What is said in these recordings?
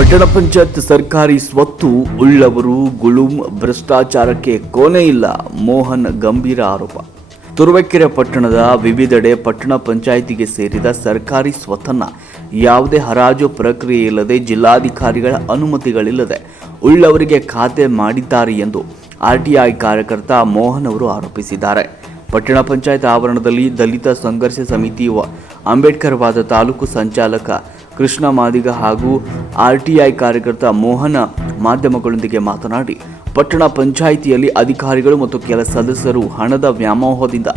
ಪಟ್ಟಣ ಪಂಚಾಯತ್ ಸರ್ಕಾರಿ ಸ್ವತ್ತು ಉಳ್ಳವರು ಗುಳುಂ ಭ್ರಷ್ಟಾಚಾರಕ್ಕೆ ಕೊನೆ ಇಲ್ಲ, ಮೋಹನ್ ಗಂಭೀರ ಆರೋಪ. ತುರುವೇಕೆರೆ ಪಟ್ಟಣದ ವಿವಿಧೆಡೆ ಪಟ್ಟಣ ಪಂಚಾಯಿತಿಗೆ ಸೇರಿದ ಸರ್ಕಾರಿ ಸ್ವತ್ತನ್ನ ಯಾವುದೇ ಹರಾಜು ಪ್ರಕ್ರಿಯೆ ಇಲ್ಲದೆ ಜಿಲ್ಲಾಧಿಕಾರಿಗಳ ಅನುಮತಿಗಳಿಲ್ಲದೆ ಉಳ್ಳವರಿಗೆ ಖಾತೆ ಮಾಡಿದ್ದಾರೆ ಎಂದು ಆರ್ಟಿಐ ಕಾರ್ಯಕರ್ತ ಮೋಹನ್ ಅವರು ಆರೋಪಿಸಿದ್ದಾರೆ. ಪಟ್ಟಣ ಪಂಚಾಯತ್ ಆವರಣದಲ್ಲಿ ದಲಿತ ಸಂಘರ್ಷ ಸಮಿತಿ ಅಂಬೇಡ್ಕರ್ ವಾದ ತಾಲೂಕು ಸಂಚಾಲಕ ಕೃಷ್ಣ ಮಾದಿಗ ಹಾಗೂ ಆರ್ಟಿಐ ಕಾರ್ಯಕರ್ತ ಮೋಹನ ಮಾಧ್ಯಮಗಳೊಂದಿಗೆ ಮಾತನಾಡಿ, ಪಟ್ಟಣ ಪಂಚಾಯಿತಿಯಲ್ಲಿ ಅಧಿಕಾರಿಗಳು ಮತ್ತು ಕೆಲ ಸದಸ್ಯರು ಹಣದ ವ್ಯಾಮೋಹದಿಂದ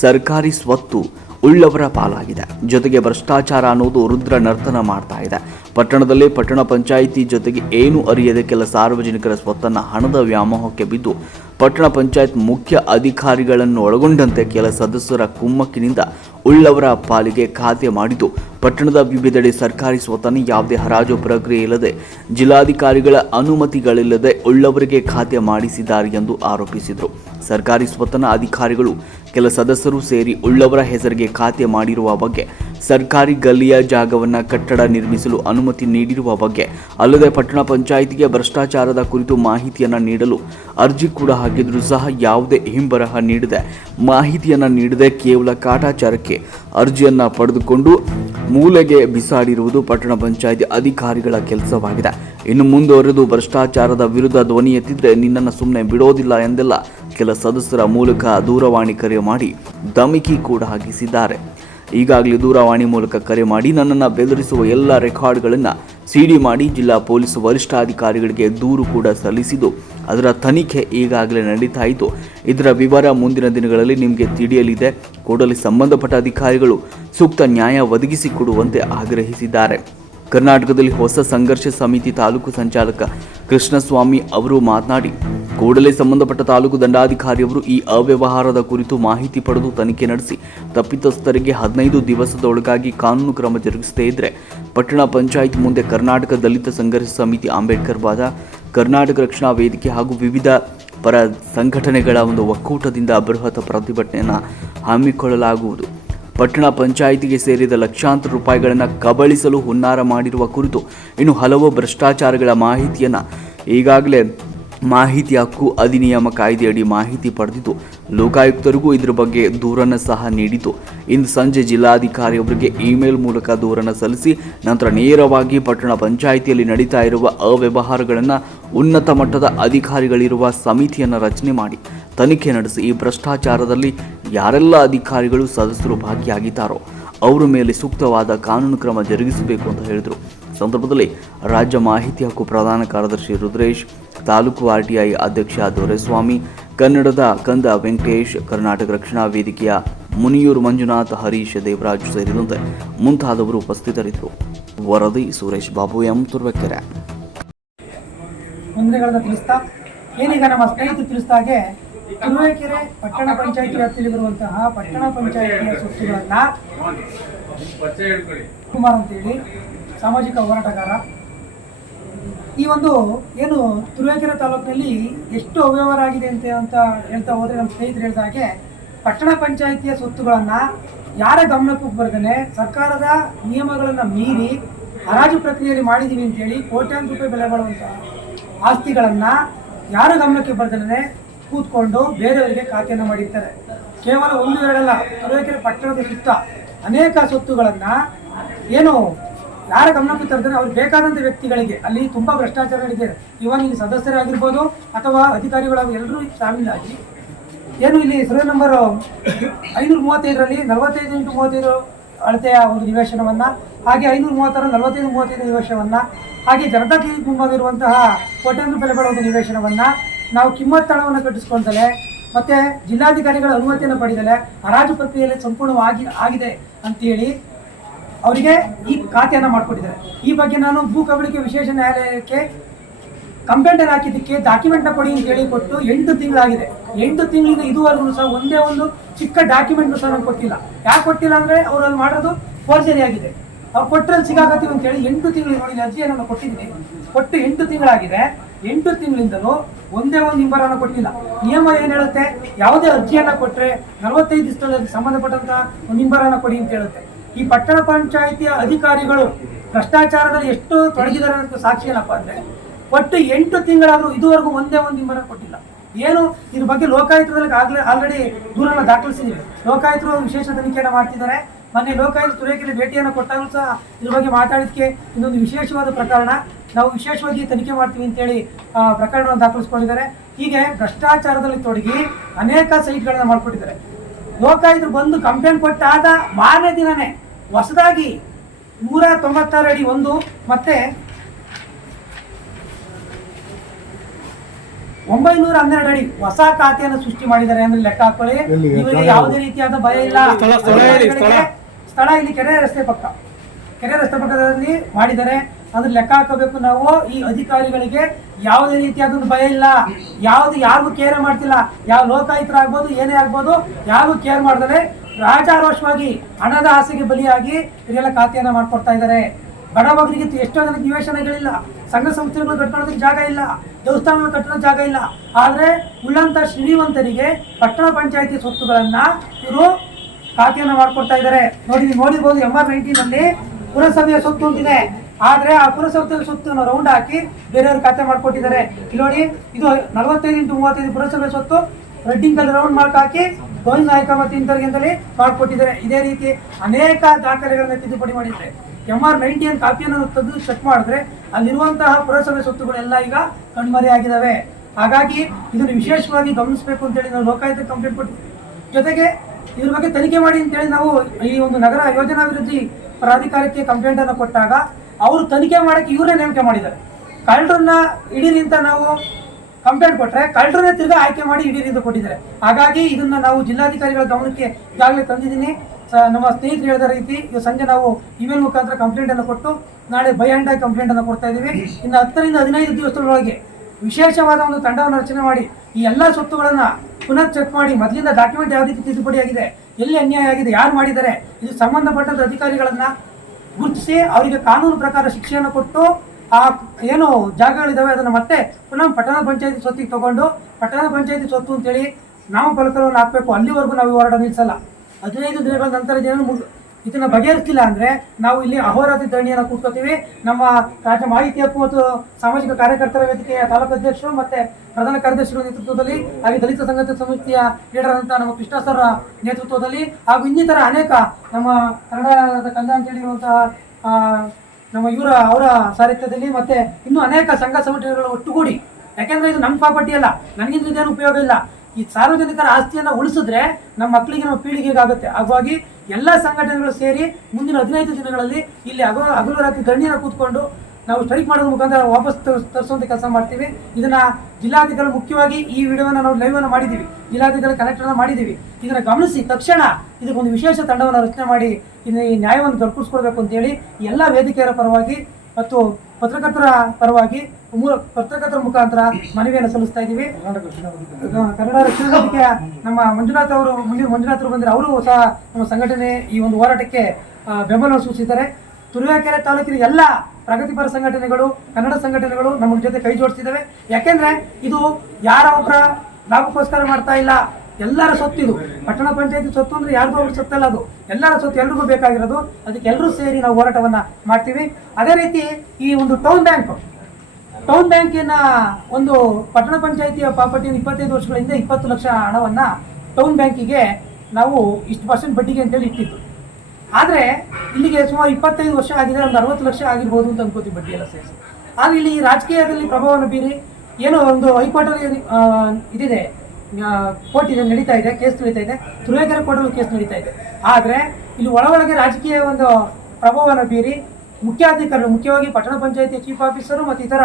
ಸರ್ಕಾರಿ ಸ್ವತ್ತು ಉಳ್ಳವರ ಪಾಲಾಗಿದೆ. ಜೊತೆಗೆ ಭ್ರಷ್ಟಾಚಾರ ಅನ್ನೋದು ರುದ್ರ ನರ್ತನ ಮಾಡ್ತಾ ಇದೆ. ಪಟ್ಟಣದಲ್ಲಿ ಪಟ್ಟಣ ಪಂಚಾಯಿತಿ ಜೊತೆಗೆ ಏನು ಅರಿಯದೆ ಕೆಲ ಸಾರ್ವಜನಿಕರ ಸ್ವತ್ತನ್ನ ಹಣದ ವ್ಯಾಮೋಹಕ್ಕೆ ಬಿದ್ದು, ಪಟ್ಟಣ ಪಂಚಾಯತ್ ಮುಖ್ಯ ಅಧಿಕಾರಿಗಳನ್ನು ಒಳಗೊಂಡಂತೆ ಕೆಲ ಸದಸ್ಯರ ಕುಮ್ಮಕ್ಕಿನಿಂದ ಉಳ್ಳವರ ಪಾಲಿಗೆ ಖಾತೆ ಮಾಡಿದ್ದು, ಪಟ್ಟಣದ ವಿವಿಧೆಡೆ ಸರ್ಕಾರಿ ಸ್ವತ್ತನ್ನು ಯಾವುದೇ ಹರಾಜು ಪ್ರಕ್ರಿಯೆ ಇಲ್ಲದೆ ಜಿಲ್ಲಾಧಿಕಾರಿಗಳ ಅನುಮತಿಗಳಿಲ್ಲದೆ ಉಳ್ಳವರಿಗೆ ಖಾತೆ ಮಾಡಿಸಿದ್ದಾರೆ ಎಂದು ಆರೋಪಿಸಿದರು. ಸರ್ಕಾರಿ ಸ್ವತ್ತನ್ನು ಅಧಿಕಾರಿಗಳು ಕೆಲ ಸದಸ್ಯರು ಸೇರಿ ಉಳ್ಳವರ ಹೆಸರಿಗೆ ಖಾತೆ ಮಾಡಿರುವ ಬಗ್ಗೆ, ಸರ್ಕಾರಿ ಗಲ್ಲಿಯ ಜಾಗವನ್ನು ಕಟ್ಟಡ ನಿರ್ಮಿಸಲು ಅನುಮತಿ ನೀಡಿರುವ ಬಗ್ಗೆ, ಅಲ್ಲದೆ ಪಟ್ಟಣ ಪಂಚಾಯಿತಿಗೆ ಭ್ರಷ್ಟಾಚಾರದ ಕುರಿತು ಮಾಹಿತಿಯನ್ನು ನೀಡಲು ಅರ್ಜಿ ಕೂಡ ಹಾಕಿದರೂ ಸಹ ಯಾವುದೇ ಹಿಂಬರಹ ನೀಡದೆ, ಮಾಹಿತಿಯನ್ನು ನೀಡದೆ ಕೇವಲ ಕಾಟಾಚಾರಕ್ಕೆ ಅರ್ಜಿಯನ್ನು ಪಡೆದುಕೊಂಡು ಮೂಲೆಗೆ ಬಿಸಾಡಿರುವುದು ಪಟ್ಟಣ ಪಂಚಾಯಿತಿ ಅಧಿಕಾರಿಗಳ ಕೆಲಸವಾಗಿದೆ. ಇನ್ನು ಮುಂದುವರೆದು ಭ್ರಷ್ಟಾಚಾರದ ವಿರುದ್ಧ ಧ್ವನಿ ಎತ್ತಿದ್ದರೆ ನಿನ್ನನ್ನು ಸುಮ್ಮನೆ ಬಿಡೋದಿಲ್ಲ ಎಂದೆಲ್ಲ ಕೆಲ ಸದಸ್ಯರ ಮೂಲಕ ದೂರವಾಣಿ ಕರೆ ಮಾಡಿ ಧಮಕಿ ಕೂಡ ಹಾಕಿಸಿದ್ದಾರೆ. ಈಗಾಗಲೇ ದೂರವಾಣಿ ಮೂಲಕ ಕರೆ ಮಾಡಿ ನನ್ನನ್ನು ಬೆದರಿಸುವ ಎಲ್ಲ ರೆಕಾರ್ಡ್ಗಳನ್ನು ಸಿಡಿ ಮಾಡಿ ಜಿಲ್ಲಾ ಪೊಲೀಸ್ ವರಿಷ್ಠಾಧಿಕಾರಿಗಳಿಗೆ ದೂರು ಕೂಡ ಸಲ್ಲಿಸಿದ್ದು, ಅದರ ತನಿಖೆ ಈಗಾಗಲೇ ನಡೀತಾ ಇತ್ತು. ಇದರ ವಿವರ ಮುಂದಿನ ದಿನಗಳಲ್ಲಿ ನಿಮಗೆ ತಿಳಿಯಲಿದೆ. ಕೂಡಲೇ ಸಂಬಂಧಪಟ್ಟ ಅಧಿಕಾರಿಗಳು ಸೂಕ್ತ ನ್ಯಾಯ ಒದಗಿಸಿಕೊಡುವಂತೆ ಆಗ್ರಹಿಸಿದ್ದಾರೆ. ಕರ್ನಾಟಕದಲ್ಲಿ ಹೊಸ ಸಂಘರ್ಷ ಸಮಿತಿ ತಾಲೂಕು ಸಂಚಾಲಕ ಕೃಷ್ಣಸ್ವಾಮಿ ಅವರು ಮಾತನಾಡಿ, ಕೂಡಲೇ ಸಂಬಂಧಪಟ್ಟ ತಾಲೂಕು ದಂಡಾಧಿಕಾರಿಯವರು ಈ ಅವ್ಯವಹಾರದ ಕುರಿತು ಮಾಹಿತಿ ಪಡೆದು ತನಿಖೆ ನಡೆಸಿ, ತಪ್ಪಿತಸ್ಥರಿಗೆ ಹದಿನೈದು ದಿವಸದೊಳಗಾಗಿ ಕಾನೂನು ಕ್ರಮ ಜರುಗಿಸದೇ ಇದ್ರೆ ಪಟ್ಟಣ ಪಂಚಾಯತ್ ಮುಂದೆ ಕರ್ನಾಟಕ ದಲಿತ ಸಂಘರ್ಷ ಸಮಿತಿ ಅಂಬೇಡ್ಕರ್ ವಾದ, ಕರ್ನಾಟಕ ರಕ್ಷಣಾ ವೇದಿಕೆ ಹಾಗೂ ವಿವಿಧ ಪರ ಸಂಘಟನೆಗಳ ಒಂದು ಒಕ್ಕೂಟದಿಂದ ಬೃಹತ್ ಪ್ರತಿಭಟನೆಯನ್ನು ಹಮ್ಮಿಕೊಳ್ಳಲಾಗುವುದು. ಪಟ್ಟಣ ಪಂಚಾಯಿತಿಗೆ ಸೇರಿದ ಲಕ್ಷಾಂತರ ರೂಪಾಯಿಗಳನ್ನು ಕಬಳಿಸಲು ಹುನ್ನಾರ ಮಾಡಿರುವ ಕುರಿತು ಇನ್ನು ಹಲವು ಭ್ರಷ್ಟಾಚಾರಗಳ ಮಾಹಿತಿಯನ್ನು ಈಗಾಗಲೇ ಮಾಹಿತಿ ಹಕ್ಕು ಅಧಿನಿಯಮ ಕಾಯ್ದೆಯಡಿ ಮಾಹಿತಿ ಪಡೆದಿದ್ದು, ಲೋಕಾಯುಕ್ತರಿಗೂ ಇದರ ಬಗ್ಗೆ ದೂರನ್ನು ಸಹ ನೀಡಿತು ಇಂದು ಸಂಜೆ ಜಿಲ್ಲಾಧಿಕಾರಿಯವರಿಗೆ ಇಮೇಲ್ ಮೂಲಕ ದೂರನ್ನು ಸಲ್ಲಿಸಿ, ನಂತರ ನೇರವಾಗಿ ಪಟ್ಟಣ ಪಂಚಾಯಿತಿಯಲ್ಲಿ ನಡೀತಾ ಇರುವ ಅವ್ಯವಹಾರಗಳನ್ನು ಉನ್ನತ ಮಟ್ಟದ ಅಧಿಕಾರಿಗಳಿರುವ ಸಮಿತಿಯನ್ನು ರಚನೆ ಮಾಡಿ. ತನಿಖೆ ನಡೆಸಿ ಈ ಭ್ರಷ್ಟಾಚಾರದಲ್ಲಿ ಯಾರೆಲ್ಲ ಅಧಿಕಾರಿಗಳು ಸದಸ್ಯರು ಭಾಗಿಯಾಗಿದ್ದಾರೋ ಅವರ ಮೇಲೆ ಸೂಕ್ತವಾದ ಕಾನೂನು ಕ್ರಮ ಜರುಗಿಸಬೇಕು ಅಂತ ಹೇಳಿದರು. ಸಂದರ್ಭದಲ್ಲಿ ರಾಜ್ಯ ಮಾಹಿತಿ ಹಕ್ಕು ಪ್ರಧಾನ ಕಾರ್ಯದರ್ಶಿ ರುದ್ರೇಶ್, ತಾಲೂಕು ಆರ್ಟಿಐ ಅಧ್ಯಕ್ಷ ದೊರೆಸ್ವಾಮಿ, ಕನ್ನಡದ ಕಂದ ವೆಂಕಟೇಶ್, ಕರ್ನಾಟಕ ರಕ್ಷಣಾ ವೇದಿಕೆಯ ಮುನಿಯೂರು ಮಂಜುನಾಥ್, ಹರೀಶ್ ದೇವರಾಜ್ ಸೇರಿದಂತೆ ಮುಂತಾದವರು ಉಪಸ್ಥಿತರಿದ್ದರು. ವರದಿ ಸುರೇಶ್ ಬಾಬು, ಎಂ ತಿಳಿಸ್ತಾ ಏನೀಗ ನಮ್ಮ ಸ್ನೇಹಿತರು ತಿಳಿಸಿದ ಹಾಗೆ ತುರುವೇಕೆರೆ ಪಟ್ಟಣ ಪಂಚಾಯತ್ ವ್ಯಾಪ್ತಿಯಲ್ಲಿ ಬರುವಂತಹ ಪಟ್ಟಣ ಪಂಚಾಯತಿಯ ಸ್ವತ್ತುಗಳನ್ನ ಕುಮಾರ್ ಅಂತೇಳಿ ಸಾಮಾಜಿಕ ಹೋರಾಟಗಾರ. ಈ ಒಂದು ಏನು ತುರುವೇಕೆರೆ ತಾಲೂಕಿನಲ್ಲಿ ಎಷ್ಟು ಅವ್ಯವಹಾರ ಆಗಿದೆ ಅಂತ ಅಂತ ಹೇಳ್ತಾ ಹೋದ್ರೆ ನಮ್ಮ ಸ್ನೇಹಿತರು ಹೇಳಿದ ಹಾಗೆ ಪಟ್ಟಣ ಪಂಚಾಯತಿಯ ಸ್ವತ್ತುಗಳನ್ನ ಯಾರ ಗಮನಕ್ಕೂ ಬರ್ದೇನೆ ಸರ್ಕಾರದ ನಿಯಮಗಳನ್ನು ಮೀರಿ ಹರಾಜು ಪ್ರಕ್ರಿಯೆಯಲ್ಲಿ ಅಂತ ಅಂತೇಳಿ ಕೋಟ್ಯಾಂತರ ರೂಪಾಯಿ ಬೆಲೆ ಬಾಳುವಂತಹ ಆಸ್ತಿಗಳನ್ನ ಯಾರ ಗಮನಕ್ಕೆ ಬರ್ದೇನೆ ಕೂತ್ಕೊಂಡು ಬೇರೆಯವರಿಗೆ ಖಾತೆಯನ್ನು ಮಾಡಿರ್ತಾರೆ. ಕೇವಲ ಒಂದು ಎರಡಲ್ಲ ತುರುವೇಕೆರೆ ಪಟ್ಟಣದ ಸುತ್ತ ಅನೇಕ ಸ್ವತ್ತುಗಳನ್ನು ಏನು, ಯಾರ ಗಮನಕ್ಕೆ ತರ್ತಾರೆ ಅವ್ರು ಬೇಕಾದಂಥ ವ್ಯಕ್ತಿಗಳಿಗೆ, ಅಲ್ಲಿ ತುಂಬ ಭ್ರಷ್ಟಾಚಾರಗಳಿದೆ ಇವನ್ ಇಲ್ಲಿ ಸದಸ್ಯರಾಗಿರ್ಬೋದು ಅಥವಾ ಅಧಿಕಾರಿಗಳಾಗಿ ಎಲ್ಲರೂ ಶಾಮೀಲಾಗಿ ಏನು ಇಲ್ಲಿ ಸರ್ವೆ ನಂಬರ್ ಐನೂರ ಮೂವತ್ತೈದರಲ್ಲಿ ನಲವತ್ತೈದು ಇಂಟು ಮೂವತ್ತೈದು ಅಳತೆಯ ಒಂದು ನಿವೇಶನವನ್ನು, ಹಾಗೆ ಐನೂರ ಮೂವತ್ತರ ನಲವತ್ತೈದು ಮೂವತ್ತೈದು ನಿವೇಶನವನ್ನು, ಹಾಗೆ ಜನತಾ ಕ್ಲಿನಿಕ್ ಮುಂಭಾಗಿರುವಂತಹ ಕೋಟ್ಯಾಂತರ ಬೆಲೆ ಬಾಳುವ ಒಂದು ನಿವೇಶನವನ್ನು ನಾವು ಕಿಮ್ಮತ್ ತಾಣವನ್ನು ಕಟ್ಟಿಸ್ಕೊಂಡಲೆ ಮತ್ತು ಜಿಲ್ಲಾಧಿಕಾರಿಗಳ ಅನುಮತಿಯನ್ನು ಪಡೆದಲೆ ಹರಾಜು ಪ್ರಕ್ರಿಯೆಯಲ್ಲಿ ಸಂಪೂರ್ಣವಾಗಿ ಆಗಿದೆ ಅಂತೇಳಿ ಅವರಿಗೆ ಈ ಖಾತೆಯನ್ನು ಮಾಡಿಕೊಟ್ಟಿದ್ದಾರೆ. ಈ ಬಗ್ಗೆ ನಾನು ಭೂ ಕಬಳಿಕೆ ವಿಶೇಷ ನ್ಯಾಯಾಲಯಕ್ಕೆ ಕಂಪ್ಲೇಂಟ್ ಹಾಕಿದ್ದಕ್ಕೆ ಡಾಕ್ಯುಮೆಂಟ್ನ ಕೊಡಿ ಅಂತ ಹೇಳಿ ಕೊಟ್ಟು ಎಂಟು ತಿಂಗಳಾಗಿದೆ. ಎಂಟು ತಿಂಗಳಿಂದ ಇದುವರೆಗೂ ಸಹ ಒಂದೇ ಒಂದು ಚಿಕ್ಕ ಡಾಕ್ಯುಮೆಂಟ್ ಸಹ ನಾನು ಕೊಟ್ಟಿಲ್ಲ. ಯಾಕೆ ಕೊಟ್ಟಿಲ್ಲ ಅಂದರೆ ಅವರು ಅಲ್ಲಿ ಮಾಡೋದು ಫೋರ್ಜರಿ ಆಗಿದೆ. ಅವ್ರು ಕೊಟ್ಟರಲ್ಲಿ ಸಿಗಾಕತ್ತೀವಿ ಅಂತ ಹೇಳಿ ಎಂಟು ತಿಂಗಳು ನೋಡಿ ಅರ್ಜಿಯನ್ನು ನಾನು ಕೊಟ್ಟಿದ್ದೀನಿ. ಕೊಟ್ಟು ಎಂಟು ತಿಂಗಳಾಗಿದೆ. ಎಂಟು ತಿಂಗಳಿಂದಲೂ ಒಂದೇ ಒಂದು ಹಿಂಬರವನ್ನು ಕೊಟ್ಟಿಲ್ಲ. ನಿಯಮ ಏನು ಹೇಳುತ್ತೆ? ಯಾವುದೇ ಅರ್ಜಿಯನ್ನು ಕೊಟ್ಟರೆ ನಲವತ್ತೈದು ದಿವಸದಲ್ಲಿ ಸಂಬಂಧಪಟ್ಟಂತಹ ಒಂದು ಹಿಂಬರವನ್ನು ಕೊಡಿ ಅಂತ ಹೇಳುತ್ತೆ. ಈ ಪಟ್ಟಣ ಪಂಚಾಯಿತಿಯ ಅಧಿಕಾರಿಗಳು ಭ್ರಷ್ಟಾಚಾರದಲ್ಲಿ ಎಷ್ಟು ತೊಡಗಿದ್ದಾರೆ ಅಂತ ಸಾಕ್ಷಿ ಏನಪ್ಪ ಅಂದ್ರೆ, ಒಟ್ಟು ಎಂಟು ತಿಂಗಳಾದರೂ ಇದುವರೆಗೂ ಒಂದೇ ಒಂದು ಹಿಂಬರ ಕೊಟ್ಟಿಲ್ಲ. ಏನು? ಇದ್ರ ಬಗ್ಗೆ ಲೋಕಾಯುಕ್ತದಲ್ಲಿ ಆಗಲೇ ಆಲ್ರೆಡಿ ದೂರನ್ನ ದಾಖಲಿಸಿದ್ದೀವಿ ಲೋಕಾಯುಕ್ತರು ವಿಶೇಷ ತನಿಖೆಯನ್ನು ಮಾಡ್ತಿದ್ದಾರೆ. ಮೊನ್ನೆ ಲೋಕಾಯುಕ್ತ ತುರೇಕೆಯಲ್ಲಿ ಭೇಟಿಯನ್ನು ಕೊಟ್ಟಾಗಲೂ ಸಹ ಇದ್ರ ಬಗ್ಗೆ ಮಾತಾಡಿದಕ್ಕೆ ಇದೊಂದು ವಿಶೇಷವಾದ ಪ್ರಕರಣ ನಾವು ವಿಶೇಷವಾಗಿ ತನಿಖೆ ಮಾಡ್ತೀವಿ ಅಂತೇಳಿ ಆ, ಪ್ರಕರಣವನ್ನು ದಾಖಲಿಸ್ಕೊಂಡಿದ್ದಾರೆ. ಹೀಗೆ ಭ್ರಷ್ಟಾಚಾರದಲ್ಲಿ ತೊಡಗಿ ಅನೇಕ ಸೈಟ್ಗಳನ್ನು ಮಾಡಿಕೊಟ್ಟಿದ್ದಾರೆ. ಲೋಕಾಯುಕ್ತರು ಬಂದು ಕಂಪ್ಲೇಂಟ್ ಕೊಟ್ಟಾದ ಮಾರನೇ ದಿನನೇ ಹೊಸದಾಗಿ ನೂರ ತೊಂಬತ್ತಾರು ಅಡಿ ಒಂದು ಮತ್ತೆ ಒಂಬೈನೂರ ಹನ್ನೆರಡು ಅಡಿ ಹೊಸ ಖಾತೆಯನ್ನು ಸೃಷ್ಟಿ ಮಾಡಿದ್ದಾರೆ ಅಂದ್ರೆ ಲೆಕ್ಕ ಹಾಕೊಳ್ಳಿ. ಇವರಿಗೆ ಯಾವುದೇ ರೀತಿಯಾದ ಭಯ ಇಲ್ಲ. ಸ್ಥಳ ಇಲ್ಲಿ ಕೆರೆ ರಸ್ತೆ ಪಕ್ಕ. ಕೆರೆ ರಸ್ತೆ ಪಕ್ಕದಲ್ಲಿ ಮಾಡಿದ್ದಾರೆ. ಅಂದ್ರೆ ಲೆಕ್ಕ ಹಾಕಬೇಕು ನಾವು. ಈ ಅಧಿಕಾರಿಗಳಿಗೆ ಯಾವುದೇ ರೀತಿಯಾದ ಒಂದು ಭಯ ಇಲ್ಲ. ಯಾವ್ದು ಯಾರಿಗೂ ಕೇರ್ ಮಾಡ್ತಿಲ್ಲ. ಯಾವ ಲೋಕಾಯುಕ್ತರಾಗ್ಬೋದು ಏನೇ ಆಗ್ಬೋದು, ಯಾರಿಗೂ ಕೇರ್ ಮಾಡ್ತಾರೆ ರಾಜಾರೋಷವಾಗಿ, ಹಣದ ಆಸೆಗೆ ಬಲಿಯಾಗಿ ಇವರೆಲ್ಲ ಖಾತೆಯನ್ನ ಮಾಡ್ಕೊಡ್ತಾ ಇದ್ದಾರೆ. ಮಗನಿಗೆ ಎಷ್ಟೋ ಜನಕ್ಕೆ ನಿವೇಶನಗಳಿಲ್ಲ. ಸಂಘ ಸಂಸ್ಥೆಗಳು ಕಟ್ಕೊಳ್ಳೋದಕ್ಕೆ ಜಾಗ ಇಲ್ಲ. ದೇವಸ್ಥಾನಗಳು ಕಟ್ಟೋದಕ್ಕೆ ಜಾಗ ಇಲ್ಲ. ಆದ್ರೆ ಉಳ್ಳಂತ ಶ್ರೀಮಂತರಿಗೆ ಪಟ್ಟಣ ಪಂಚಾಯತಿ ಸ್ವತ್ತುಗಳನ್ನ ಇವರು ಖಾತೆಯನ್ನ ಮಾಡ್ಕೊಡ್ತಾ ಇದ್ದಾರೆ. ನೋಡಿ ನೋಡಿರ್ಬೋದು ಎಂ ಆರ್ ನೈನ್ಟೀನಲ್ಲಿ ಪುರಸಭೆಯ ಸ್ವತ್ತು ಅಂತಿದೆ ಆದ್ರೆ ಆ ಪುರಸಭೆ ಸ್ವತ್ತು ರೌಂಡ್ ಹಾಕಿ ಬೇರೆಯವ್ರ ಖಾತೆ ಮಾಡ್ಕೊಟ್ಟಿದ್ದಾರೆ. ಇಲ್ಲಿ ನೋಡಿ, ಇದು ನಲವತ್ತೈದು ಮೂವತ್ತೈದು ಪುರಸಭೆ ರೆಡ್ಡಿಂಗ್ ಅಲ್ಲಿ ರೌಂಡ್ ಮಾರ್ಕ್ ಹಾಕಿ ಗೋವಿಂದ ನಾಯಕ ಮತ್ತು ಇಂಥವ್ರಿಗಿಂತಲೇ ಮಾಡ್ಕೊಟ್ಟಿದ್ದಾರೆ. ಇದೇ ರೀತಿ ಅನೇಕ ದಾಖಲೆಗಳನ್ನ ತಿದ್ದುಪಡಿ ಮಾಡಿದ್ದಾರೆ ಎಂ ಆರ್ ನೈನ್ಟೀನ್ ಕಾಪಿಯನ್ನು ತೆಗೆದು ಚೆಕ್ ಮಾಡಿದ್ರೆ ಅಲ್ಲಿರುವಂತಹ ಪುರಸಭೆ ಸ್ವತ್ತುಗಳೆಲ್ಲ ಈಗ ಕಣ್ಮರೆಯಾಗಿದ್ದಾವೆ. ಹಾಗಾಗಿ ಇದನ್ನು ವಿಶೇಷವಾಗಿ ಗಮನಿಸಬೇಕು ಅಂತೇಳಿ ನಾವು ಲೋಕಾಯುಕ್ತ ಕಂಪ್ಲೇಂಟ್ ಕೊಟ್ಟಿದ್ದೀವಿ. ಜೊತೆಗೆ ಇದ್ರ ಬಗ್ಗೆ ತನಿಖೆ ಮಾಡಿ ಅಂತೇಳಿ ನಾವು ಈ ಒಂದು ನಗರ ಯೋಜನಾಭಿವೃದ್ಧಿ ಪ್ರಾಧಿಕಾರಕ್ಕೆ ಕಂಪ್ಲೇಂಟ್ ಅನ್ನು ಕೊಟ್ಟಾಗ ಅವರು ತನಿಖೆ ಮಾಡಕ್ಕೆ ಇವರೇ ನೇಮಕ ಮಾಡಿದ್ದಾರೆ. ಕಳ್ಳರನ್ನ ಅಂತ ನಾವು ಕಂಪ್ಲೇಂಟ್ ಕೊಟ್ಟರೆ ಕಳ್ಳರನ್ನೇ ತಿರ್ಗಾ ಆಯ್ಕೆ ಮಾಡಿ ಅಂತ ಕೊಟ್ಟಿದ್ದಾರೆ. ಹಾಗಾಗಿ ಇದನ್ನ ನಾವು ಜಿಲ್ಲಾಧಿಕಾರಿಗಳ ಗಮನಕ್ಕೆ ಈಗಾಗಲೇ ತಂದಿದ್ದೀನಿ. ನಮ್ಮ ಸ್ನೇಹಿತರು ಹೇಳಿದ ರೀತಿ ಸಂಜೆ ನಾವು ಇಮೇಲ್ ಮುಖಾಂತರ ಕಂಪ್ಲೇಂಟ್ ಅನ್ನು ಕೊಟ್ಟು ನಾಳೆ ಬೈ ಹ್ಯಾಂಡ್ ಆಗಿ ಕಂಪ್ಲೇಂಟ್ ಅನ್ನು ಕೊಡ್ತಾ ಇದ್ದೀವಿ. ಇನ್ನು ಹತ್ತರಿಂದ ಹದಿನೈದು ದಿವಸದೊಳಗೆ ವಿಶೇಷವಾದ ಒಂದು ತಂಡವನ್ನು ರಚನೆ ಮಾಡಿ ಈ ಎಲ್ಲ ಸ್ವತ್ತುಗಳನ್ನ ಪುನಃ ಚೆಕ್ ಮಾಡಿ ಮೊದಲಿಂದ ಡಾಕ್ಯುಮೆಂಟ್ ಯಾವ ರೀತಿ ತಿದ್ದುಪಡಿ ಆಗಿದೆ, ಎಲ್ಲಿ ಅನ್ಯಾಯ ಆಗಿದೆ, ಯಾರು ಮಾಡಿದ್ದಾರೆ, ಇದು ಸಂಬಂಧಪಟ್ಟಂತ ಅಧಿಕಾರಿಗಳನ್ನ ಗುರುತಿಸಿ ಅವರಿಗೆ ಕಾನೂನು ಪ್ರಕಾರ ಶಿಕ್ಷೆಯನ್ನು ಕೊಟ್ಟು ಆ ಏನು ಜಾಗಗಳಿದಾವೆ ಅದನ್ನು ಮತ್ತೆ ಪುನಃ ಪಟ್ಟಣ ಪಂಚಾಯತಿ ಸ್ವತ್ತಿಗೆ ತಗೊಂಡು ಪಟ್ಟಣ ಪಂಚಾಯತಿ ಸ್ವತ್ತು ಅಂತೇಳಿ ನಾವು ಫಲಕವನ್ನು ಹಾಕಬೇಕು. ಅಲ್ಲಿವರೆಗೂ ನಾವು ಹೋರಾಟ ನಿಲ್ಲಿಸಲ್ಲ ಹದಿನೈದು ದಿನಗಳ ನಂತರ ಜನ ಮುಗ್ ಇದನ್ನ ಬಗೆಹರಿಸಿಲ್ಲ ಅಂದ್ರೆ ನಾವು ಇಲ್ಲಿ ಅಹೋರಾತ್ರಿ ಧರಣಿಯನ್ನು ಕೂತ್ಕೋತೀವಿ. ನಮ್ಮ ರಾಜ್ಯ ಮಾಹಿತಿ ಹಕ್ಕು ಮತ್ತು ಸಾಮಾಜಿಕ ಕಾರ್ಯಕರ್ತರ ವೇದಿಕೆಯ ತಾಲೂಕು ಅಧ್ಯಕ್ಷರು ಮತ್ತೆ ಪ್ರಧಾನ ಕಾರ್ಯದರ್ಶಿಗಳ ನೇತೃತ್ವದಲ್ಲಿ ಹಾಗೆ ದಲಿತ ಸಂಘದ ಸಮಿತಿಯ ಲೀಡರ್ ನಮ್ಮ ಕೃಷ್ಣ ಸರ್ ನೇತೃತ್ವದಲ್ಲಿ ಹಾಗೂ ಇನ್ನಿತರ ಅನೇಕ ನಮ್ಮ ಕನ್ನಡದ ಕಂದ ಅಂತ ಹೇಳಿರುವಂತಹ ನಮ್ಮ ಇವರ, ಅವರ ಸಾರಥ್ಯದಲ್ಲಿ ಮತ್ತೆ ಇನ್ನೂ ಅನೇಕ ಸಂಘ ಸಂಘಟನೆಗಳು ಒಟ್ಟುಗೂಡಿ. ಯಾಕೆಂದ್ರೆ ಇದು ನಮ್ಮ ಪ್ರಾಪರ್ಟಿ ಅಲ್ಲ, ನನಗಿಂತ ಇದೇನು ಉಪಯೋಗ ಇಲ್ಲ. ಈ ಸಾರ್ವಜನಿಕರ ಆಸ್ತಿಯನ್ನ ಉಳಿಸಿದ್ರೆ ನಮ್ಮ ಮಕ್ಕಳಿಗೆ, ನಮ್ಮ ಪೀಳಿಗೆಗಾಗುತ್ತೆ ಹಾಗಾಗಿ ಎಲ್ಲ ಸಂಘಟನೆಗಳು ಸೇರಿ ಮುಂದಿನ ಹದಿನೈದು ದಿನಗಳಲ್ಲಿ ಇಲ್ಲಿ ಅಗ ಹಗಲು ರಾತ್ರಿ ಧರಣಿಯನ್ನು ಕೂತ್ಕೊಂಡು ನಾವು ಸ್ಟ್ರೈಕ್ ಮಾಡೋದ್ರ ಮುಖಾಂತರ ವಾಪಸ್ ತರಿಸುವಂಥ ಕೆಲಸ ಮಾಡ್ತೀವಿ. ಇದನ್ನ ಜಿಲ್ಲಾಧಿಕಾರಿ ಮುಖ್ಯವಾಗಿ ಈ ವಿಡಿಯೋವನ್ನು ನಾವು ಲೈವ್ ಅನ್ನು ಮಾಡಿದ್ದೀವಿ. ಜಿಲ್ಲಾಧಿಕಾರಿ ಕಲೆಕ್ಟರ್ ಅನ್ನ ಮಾಡಿದ್ದೀವಿ. ಇದನ್ನು ಗಮನಿಸಿ ತಕ್ಷಣ ಇದಕ್ಕೊಂದು ವಿಶೇಷ ತಂಡವನ್ನು ರಚನೆ ಮಾಡಿ, ಇನ್ನು ಈ ನ್ಯಾಯವನ್ನು ದೊರಕಿಸ್ಕೊಡ್ಬೇಕು ಅಂತೇಳಿ ಎಲ್ಲ ವೇದಿಕೆಯರ ಪರವಾಗಿ ಮತ್ತು ಪತ್ರಕರ್ತರ ಪರವಾಗಿ ಮೂಲ ಪತ್ರಕರ್ತರ ಮುಖಾಂತರ ಮನವಿಯನ್ನು ಸಲ್ಲಿಸ್ತಾ ಇದ್ದೀವಿ. ಕನ್ನಡ ರಕ್ಷಣಾ ನಮ್ಮ ಮಂಜುನಾಥ್ ಅವರು ಮುಂದಿನ ಮಂಜುನಾಥ್ ಅವರು ಬಂದರೆ ಅವರು ಸಹ ನಮ್ಮ ಸಂಘಟನೆ ಈ ಒಂದು ಹೋರಾಟಕ್ಕೆ ಬೆಂಬಲ ಸೂಚಿಸಿದ್ದಾರೆ. ತುರುವೇಕೆರೆ ತಾಲೂಕಿನ ಎಲ್ಲ ಪ್ರಗತಿಪರ ಸಂಘಟನೆಗಳು, ಕನ್ನಡ ಸಂಘಟನೆಗಳು ನಮ್ಮ ಜೊತೆ ಕೈ ಜೋಡಿಸಿದ್ದಾವೆ ಯಾಕೆಂದ್ರೆ ಇದು ಯಾರ ಒಬ್ಬರ ಲಾಭಕ್ಕೋಸ್ಕರ ಮಾಡ್ತಾ ಇಲ್ಲ ಎಲ್ಲರ ಸೊತ್ತು ಇದು. ಪಟ್ಟಣ ಪಂಚಾಯತಿ ಸೊತ್ತು ಅಂದ್ರೆ ಯಾರಿಗೂ ಅವ್ರ ಸೊತ್ತಲ್ಲ ಅದು. ಎಲ್ಲರ ಸೊತ್ತು ಎಲ್ರಿಗೂ ಬೇಕಾಗಿರೋದು. ಅದಕ್ಕೆ ಎಲ್ಲರೂ ಸೇರಿ ನಾವು ಹೋರಾಟವನ್ನು ಮಾಡ್ತೀವಿ. ಅದೇ ರೀತಿ ಈ ಒಂದು ಟೌನ್ ಬ್ಯಾಂಕ್ ಟೌನ್ ಬ್ಯಾಂಕಿನ ಒಂದು ಪಟ್ಟಣ ಪಂಚಾಯತಿಯ ಪ್ರಾಪರ್ಟಿಯನ್ನು ಇಪ್ಪತ್ತೈದು ವರ್ಷಗಳ ಹಿಂದೆ ಇಪ್ಪತ್ತು ಲಕ್ಷ ಹಣವನ್ನ ಟೌನ್ ಬ್ಯಾಂಕಿಗೆ ನಾವು ಇಷ್ಟು ಪರ್ಸೆಂಟ್ ಬಡ್ಡಿಗೆ ಅಂತೇಳಿ ಇಟ್ಟಿದ್ದು. ಆದರೆ ಇಲ್ಲಿಗೆ ಸುಮಾರು ಇಪ್ಪತ್ತೈದು ವರ್ಷ ಆಗಿದೆ, ಒಂದು ಅರವತ್ತು ಲಕ್ಷ ಆಗಿರ್ಬೋದು ಅಂತ ಅನ್ಕೋತೀವಿ ಬಡ್ಡಿ ಎಲ್ಲ ಸೇರಿಸಿ. ಆದರೆ ಇಲ್ಲಿ ರಾಜಕೀಯದಲ್ಲಿ ಪ್ರಭಾವವನ್ನು ಬೀರಿ ಏನೋ ಒಂದು ಹೈಕೋರ್ಟಲ್ಲಿ ಇದಿದೆ. ಕೋರ್ಟ್ ಇದೆ ನಡೀತಾ ಇದೆ, ಕೇಸ್ ನಡೀತಾ ಇದೆ. ತುರುವೇಕೆರೆ ಕೋರ್ಟಲ್ಲೂ ಕೇಸ್ ನಡೀತಾ ಇದೆ. ಆದರೆ ಇಲ್ಲಿ ಒಳ ಒಳಗೆ ರಾಜಕೀಯ ಒಂದು ಪ್ರಭಾವವನ್ನು ಬೀರಿ ಮುಖ್ಯಾಧಿಕಾರಿಗಳು ಮುಖ್ಯವಾಗಿ ಪಟ್ಟಣ ಪಂಚಾಯತಿ ಚೀಫ್ ಆಫೀಸರು ಮತ್ತು ಇತರ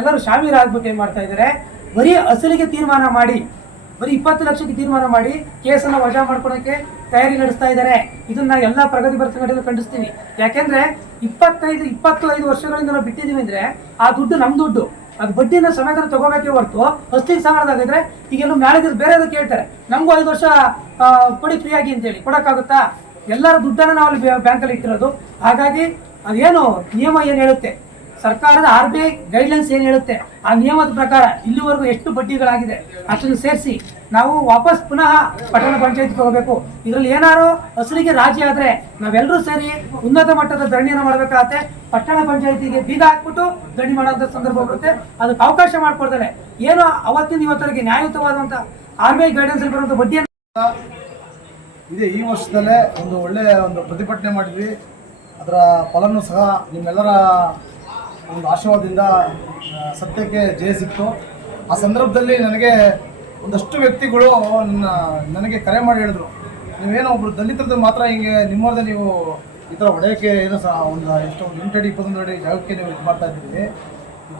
ಎಲ್ಲರೂ ಶಾಮೀಲಾಗ್ಬಿಟ್ಟು ಏನು ಮಾಡ್ತಾ ಇದ್ದಾರೆ ಬರೀ ಅಸಲಿಗೆ ತೀರ್ಮಾನ ಮಾಡಿ, ಬರೀ ಇಪ್ಪತ್ತು ಲಕ್ಷಕ್ಕೆ ತೀರ್ಮಾನ ಮಾಡಿ ಕೇಸನ್ನು ವಜಾ ಮಾಡ್ಕೊಳಕ್ಕೆ ತಯಾರಿ ನಡೆಸ್ತಾ ಇದ್ದಾರೆ ಇದನ್ನ ಎಲ್ಲ ಪ್ರಗತಿಪರ ಸಂಘಟನೆ ಖಂಡಿಸ್ತೀನಿ ಯಾಕೆಂದ್ರೆ ಇಪ್ಪತ್ತೈದು ಇಪ್ಪತ್ತೈದು ವರ್ಷಗಳಿಂದ ನಾವು ಬಿಟ್ಟಿದ್ದೀವಿ ಅಂದರೆ ಆ ದುಡ್ಡು ನಮ್ಮ ದುಡ್ಡು. ಅದು ಬಡ್ಡಿನ ಸಮೇತ ತಗೋಬೇಕೇ ಹೊರತು ಅಸ್ತಿ ಸಮಾನದಾಗಿದ್ರೆ ಈಗೇನು ಮ್ಯಾನೇಜರ್ ಬೇರೆ ಕೇಳ್ತಾರೆ. ನಮಗೂ ಐದು ವರ್ಷ ಕೊಡಿ ಫ್ರೀ ಆಗಿ ಅಂತೇಳಿ. ಕೊಡಕ್ಕಾಗುತ್ತಾ? ಎಲ್ಲರ ದುಡ್ಡನ್ನ ನಾವು ಅಲ್ಲಿ ಬ್ಯಾಂಕಲ್ಲಿ ಇಟ್ಟಿರೋದು. ಹಾಗಾಗಿ ಅದೇನು ನಿಯಮ ಏನು ಹೇಳುತ್ತೆ? ಸರ್ಕಾರದ ಆರ್ ಬಿ ಐ ಗೈಡ್ಲೈನ್ಸ್ ಏನು ಹೇಳುತ್ತೆ? ಆ ನಿಯಮದ ಪ್ರಕಾರ ಇಲ್ಲಿವರೆಗೂ ಎಷ್ಟು ಬಡ್ಡಿಗಳಾಗಿದೆ ಅಷ್ಟನ್ನು ಸೇರಿಸಿ ನಾವು ವಾಪಸ್ ಪುನಃ ಪಟ್ಟಣ ಪಂಚಾಯತ್ಗೆ ಹೋಗಬೇಕು. ಇದರಲ್ಲಿ ಏನಾರು ಅಸಲಿಗೆ ರಾಜಿ ಆದರೆ ನಾವೆಲ್ಲರೂ ಸೇರಿ ಉನ್ನತ ಮಟ್ಟದ ಧರಣಿಯನ್ನು ಮಾಡಬೇಕಾಗತ್ತೆ. ಪಟ್ಟಣ ಪಂಚಾಯತಿಗೆ ಬೀಗ ಹಾಕ್ಬಿಟ್ಟು ಧರಣಿ ಮಾಡೋಂಥ ಸಂದರ್ಭ ಬರುತ್ತೆ. ಅದಕ್ಕೆ ಅವಕಾಶ ಮಾಡಿಕೊಡ್ತಾರೆ ಏನು ಅವತ್ತಿನ ಇವತ್ತರಿಗೆ ನ್ಯಾಯಯುತವಾದಂಥ ಆರ್ ಬಿ ಐ ಗೈಡೆನ್ಸಲ್ಲಿ ಬರುವಂಥ ಬಡ್ಡಿಯನ್ನು ಇದೇ, ಈ ವರ್ಷದಲ್ಲೇ ಒಂದು ಒಳ್ಳೆಯ ಒಂದು ಪ್ರತಿಭಟನೆ ಮಾಡಿದ್ವಿ. ಅದರ ಫಲನೂ ಸಹ ನಿಮ್ಮೆಲ್ಲರ ಒಂದು ಆಶೀರ್ವಾದದಿಂದ ಸತ್ಯಕ್ಕೆ ಜಯ ಸಿಕ್ತು. ಆ ಸಂದರ್ಭದಲ್ಲಿ ನನಗೆ ಒಂದಷ್ಟು ವ್ಯಕ್ತಿಗಳು ನನಗೆ ಕರೆ ಮಾಡಿ ಹೇಳಿದ್ರು. ನೀವೇನೋ ಒಬ್ರು ದಲಿತರದ್ದು ಮಾತ್ರ ಹಿಂಗೆ ನಿಮ್ಮವ್ರದ್ದೇ ನೀವು ಈ ಥರ ಹೊಡೆಯೋಕ್ಕೆ ಏನೋ ಸಹ ಒಂದು ಎಷ್ಟು ಒಂದು ಎಂಟು ಅಡಿ, ಇಪ್ಪತ್ತೊಂದು ಅಡಿ ಜಾಗಕ್ಕೆ ನೀವು ಇದು ಮಾಡ್ತಾ ಇದ್ದೀರಿ.